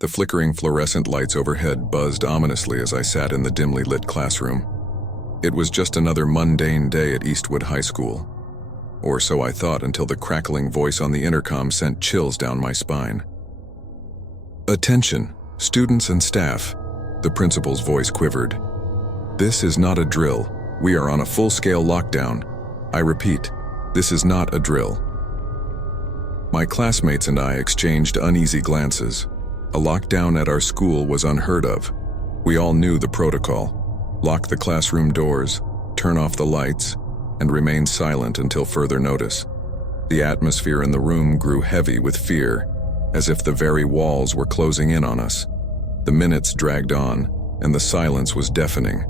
The flickering fluorescent lights overhead buzzed ominously as I sat in the dimly lit classroom. It was just another mundane day at Eastwood High School. Or so I thought until the crackling voice on the intercom sent chills down my spine. "Attention, students and staff," the principal's voice quivered. "This is not a drill. We are on a full-scale lockdown. I repeat, this is not a drill." My classmates and I exchanged uneasy glances. A lockdown at our school was unheard of. We all knew the protocol: lock the classroom doors, turn off the lights, and remain silent until further notice. The atmosphere in the room grew heavy with fear, as if the very walls were closing in on us. The minutes dragged on, and the silence was deafening.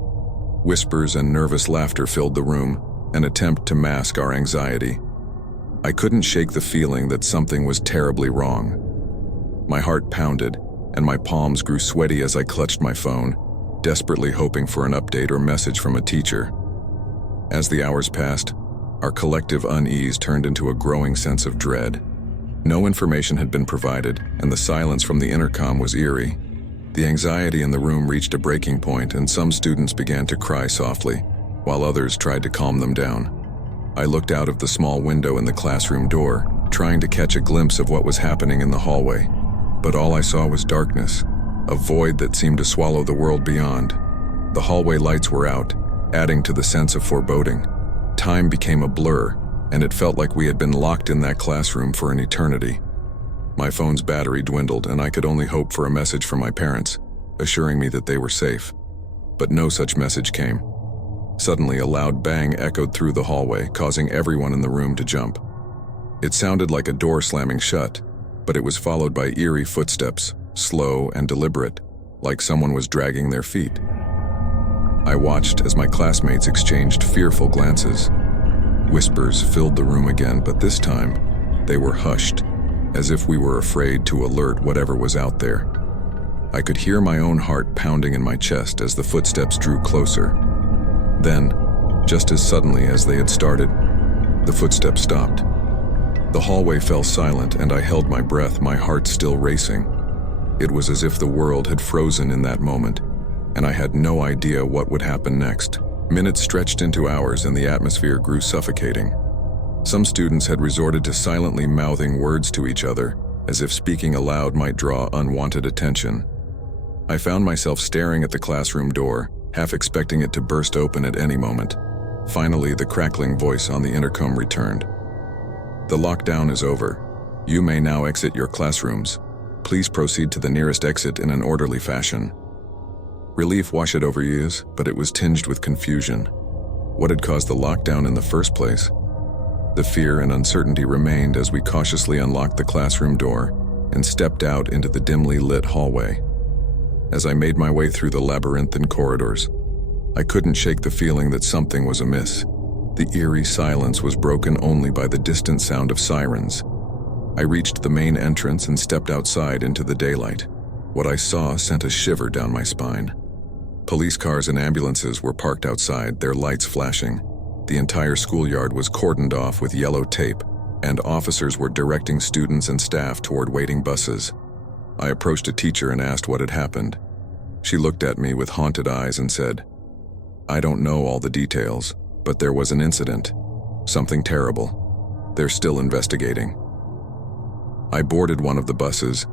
Whispers and nervous laughter filled the room, an attempt to mask our anxiety. I couldn't shake the feeling that something was terribly wrong. My heart pounded, and my palms grew sweaty as I clutched my phone, desperately hoping for an update or message from a teacher. As the hours passed, our collective unease turned into a growing sense of dread. No information had been provided, and the silence from the intercom was eerie. The anxiety in the room reached a breaking point, and some students began to cry softly, while others tried to calm them down. I looked out of the small window in the classroom door, trying to catch a glimpse of what was happening in the hallway. But all I saw was darkness, a void that seemed to swallow the world beyond. The hallway lights were out, adding to the sense of foreboding. Time became a blur, and it felt like we had been locked in that classroom for an eternity. My phone's battery dwindled, and I could only hope for a message from my parents, assuring me that they were safe. But no such message came. Suddenly, a loud bang echoed through the hallway, causing everyone in the room to jump. It sounded like a door slamming shut, but it was followed by eerie footsteps, slow and deliberate, like someone was dragging their feet. I watched as my classmates exchanged fearful glances. Whispers filled the room again, but this time, they were hushed, as if we were afraid to alert whatever was out there. I could hear my own heart pounding in my chest as the footsteps drew closer. Then, just as suddenly as they had started, the footsteps stopped. The hallway fell silent, and I held my breath, my heart still racing. It was as if the world had frozen in that moment, and I had no idea what would happen next. Minutes stretched into hours, and the atmosphere grew suffocating. Some students had resorted to silently mouthing words to each other, as if speaking aloud might draw unwanted attention. I found myself staring at the classroom door, half expecting it to burst open at any moment. Finally, the crackling voice on the intercom returned. "The lockdown is over. You may now exit your classrooms. Please proceed to the nearest exit in an orderly fashion." Relief washed over ears, but it was tinged with confusion. What had caused the lockdown in the first place? The fear and uncertainty remained as we cautiously unlocked the classroom door and stepped out into the dimly lit hallway. As I made my way through the labyrinthine corridors, I couldn't shake the feeling that something was amiss. The eerie silence was broken only by the distant sound of sirens. I reached the main entrance and stepped outside into the daylight. What I saw sent a shiver down my spine. Police cars and ambulances were parked outside, their lights flashing. The entire schoolyard was cordoned off with yellow tape, and officers were directing students and staff toward waiting buses. I approached a teacher and asked what had happened. She looked at me with haunted eyes and said, "I don't know all the details, but there was an incident. Something terrible. They're still investigating." I boarded one of the buses,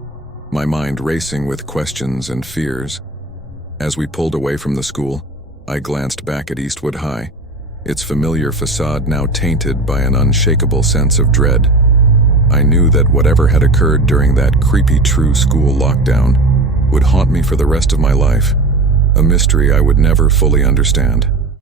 my mind racing with questions and fears. As we pulled away from the school, I glanced back at Eastwood High, its familiar facade now tainted by an unshakable sense of dread. I knew that whatever had occurred during that creepy true school lockdown would haunt me for the rest of my life, a mystery I would never fully understand.